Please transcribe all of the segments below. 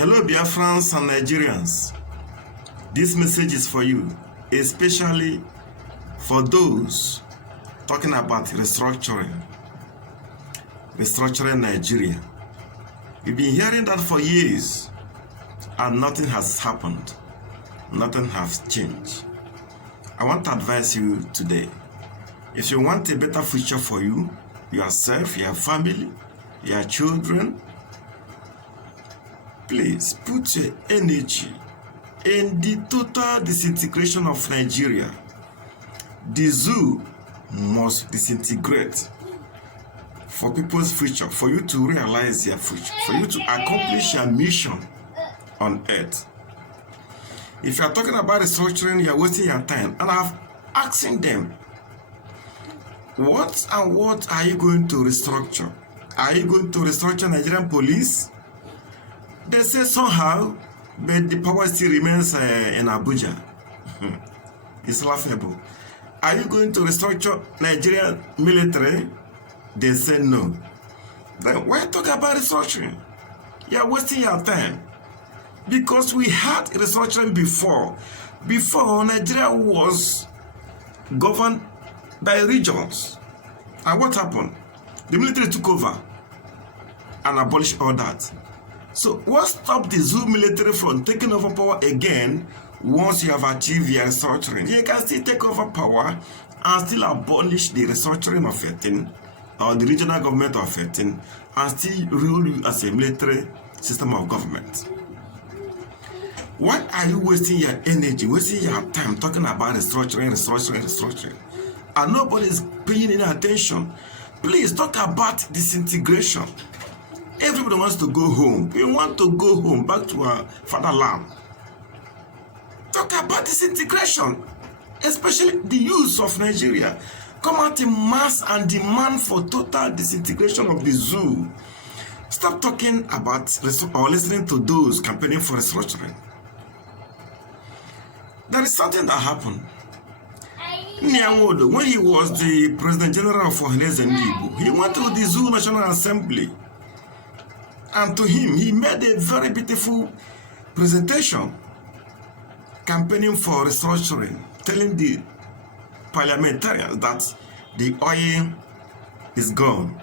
Hello, Biafrans and Nigerians. This message is for you, especially for those talking about restructuring Nigeria. We've been hearing that for years, and nothing has happened. Nothing has changed. I want to advise you today. If you want a better future for you, yourself, your family, your children, please put your energy in the total disintegration of Nigeria. The zoo must disintegrate for people's future, for you to realize your future, for you to accomplish your mission on earth. If you are talking about restructuring, you are wasting your time. And I've asking them, what are you going to restructure? Are you going to restructure Nigerian police? They say somehow, but the power still remains in Abuja. It's laughable. Are you going to restructure Nigerian military? They say no. Then why talk about restructuring? You are wasting your time. Because we had restructuring before. Before, Nigeria was governed by regions. And what happened? The military took over and abolished all that. So what stopped the zoo military from taking over power again once you have achieved your restructuring? You can still take over power and still abolish the restructuring of a thing, or the regional government of a thing, and still rule you as a military system of government. Why are you wasting your energy, wasting your time talking about restructuring, and nobody is paying any attention? Please talk about disintegration. Everybody wants to go home. We want to go home, back to our fatherland. Talk about disintegration, especially the youth of Nigeria. Come out in mass and demand for total disintegration of the zoo. Stop talking about or listening to those campaigning for restructuring. There is something that happened. Nyangodo, when he was the President General of Ohanese Ndigbo, he went to the Zoo National Assembly. And to him, he made a very beautiful presentation campaigning for restructuring, telling the parliamentarians that the oil is gone.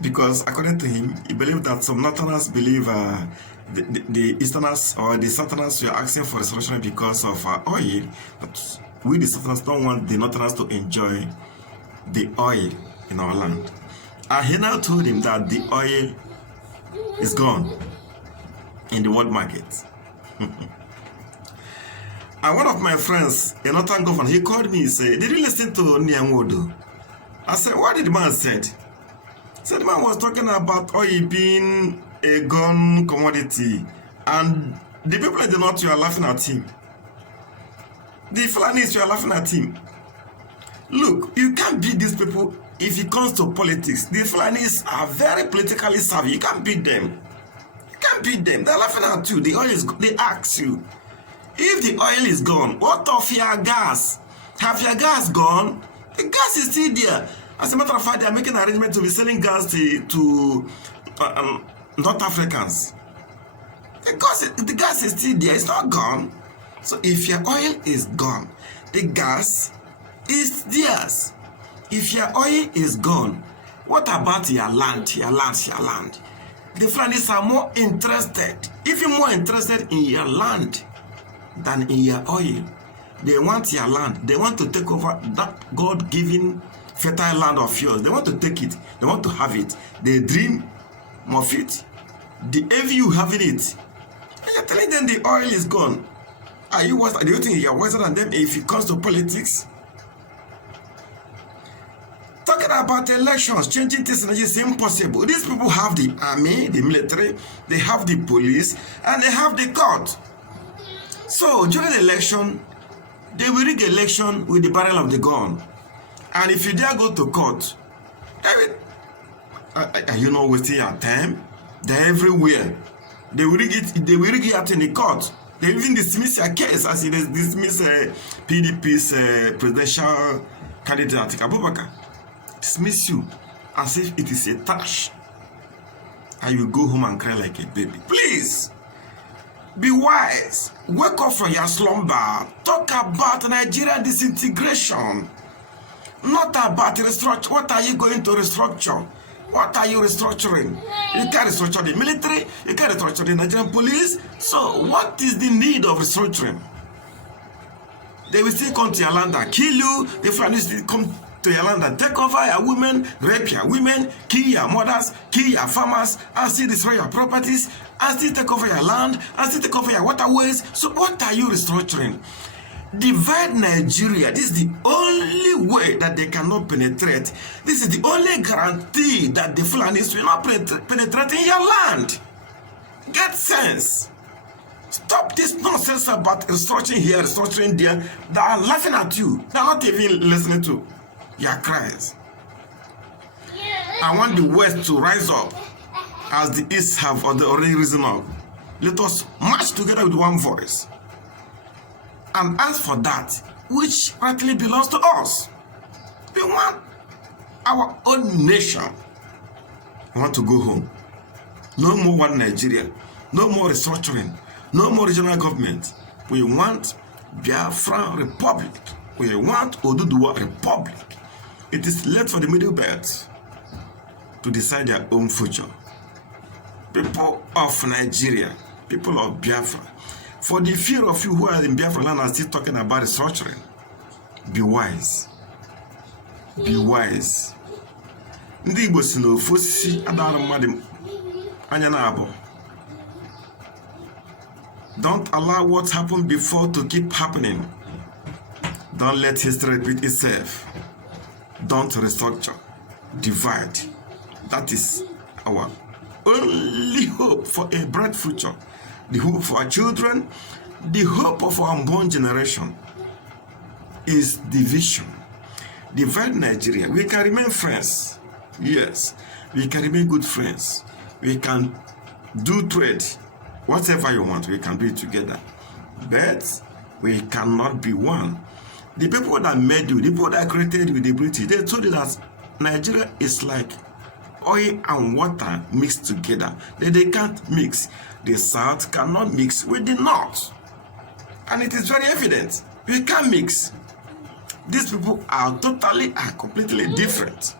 Because according to him, he believed that some Northerners believe the Easterners or the Southerners were asking for restructuring because of oil, but we the Southerners don't want the Northerners to enjoy the oil in our land. And he now told him that the oil is gone in the world market. And one of my friends, a Northern governor, he called me and said, did you listen to Nyangodo? I said, what did the man said? He said the man was talking about oil being a gone commodity, and the people in the north were laughing at him. The Fulanis were laughing at him. Look, you can't beat these people if it comes to politics. The Fulanis are very politically savvy. You can't beat them. You can't beat them. They're laughing at you. The oil is gone. They ask you, if the oil is gone, what of your gas? Have your gas gone? The gas is still there. As a matter of fact, they are making an arrangement to be selling gas to North Africans. The gas is still there. It's not gone. So if your oil is gone, the gas is theirs. If your oil is gone, what about your land? Your land. The Fulanis are more interested, even more interested in your land than in your oil. They want your land. They want to take over that God-given fertile land of yours. They want to take it. They want to have it. They dream of it. The envy you having it. And you're telling them the oil is gone. Are you worse? Do you think you're wiser than them if it comes to politics? Talking about elections, changing things is impossible. These people have the army, the military, they have the police, and they have the court. So during the election, they will rig election with the barrel of the gun. And if you dare go to court, are you not wasting your time? They're everywhere. They will rig it out in the court. They even dismiss your case as it is dismiss PDP's presidential candidate Atiku Abubakar. Dismiss you as if it is a trash. And you go home and cry like a baby. Please, Be wise. Wake up from your slumber. Talk about Nigerian disintegration. Not about restructure. What are you going to restructure? What are you restructuring? You can't restructure the military. You can't restructure the Nigerian police. So what is the need of restructuring? They will still come to your land and kill you. The Fulanis will come to your land and take over your women, rape your women, kill your mothers, kill your farmers, and still destroy your properties, and still take over your land, and still take over your waterways. So what are you restructuring? Divide Nigeria. This is the only way that they cannot penetrate. This is the only guarantee that the Fulanis will not penetrate in your land. Get sense. Stop this nonsense about restructuring here, restructuring there. They are laughing at you. They are not even listening to your cries. I want the West to rise up as the East have already risen up. Let us march together with one voice and ask for that which rightly belongs to us. We want our own nation. We want to go home. No more one Nigeria. No more restructuring. No more regional government. We want Biafra Republic. We want Oduduwa Republic. It is left for the Middle Belt to decide their own future. People of Nigeria, people of Biafra, for the fear of you who are in Biafra land are still talking about restructuring, be wise. Be wise. Ndị Igbo si n'ofu osisi adara mmadụ anya na-abụ. Don't allow what happened before to keep happening. Don't let history repeat itself. Don't restructure. Divide. That is our only hope for a bright future. The hope for our children, the hope of our unborn generation is division. Divide Nigeria. We can remain friends. Yes, we can remain good friends. We can do trade. Whatever you want, we can do it together. But we cannot be one. The people that made you, the people that created you, the British, they told you that Nigeria is like oil and water mixed together. They can't mix. The South cannot mix with the North. And it is very evident. We can't mix. These people are completely different.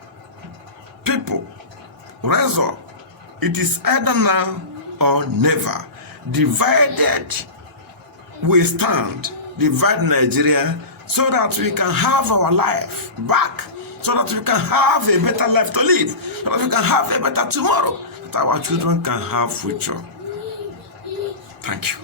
People, rise up. It is either now or never. Divided, we stand. Divide Nigeria so that we can have our life back, so that we can have a better life to live, so that we can have a better tomorrow, that our children can have future. Thank you.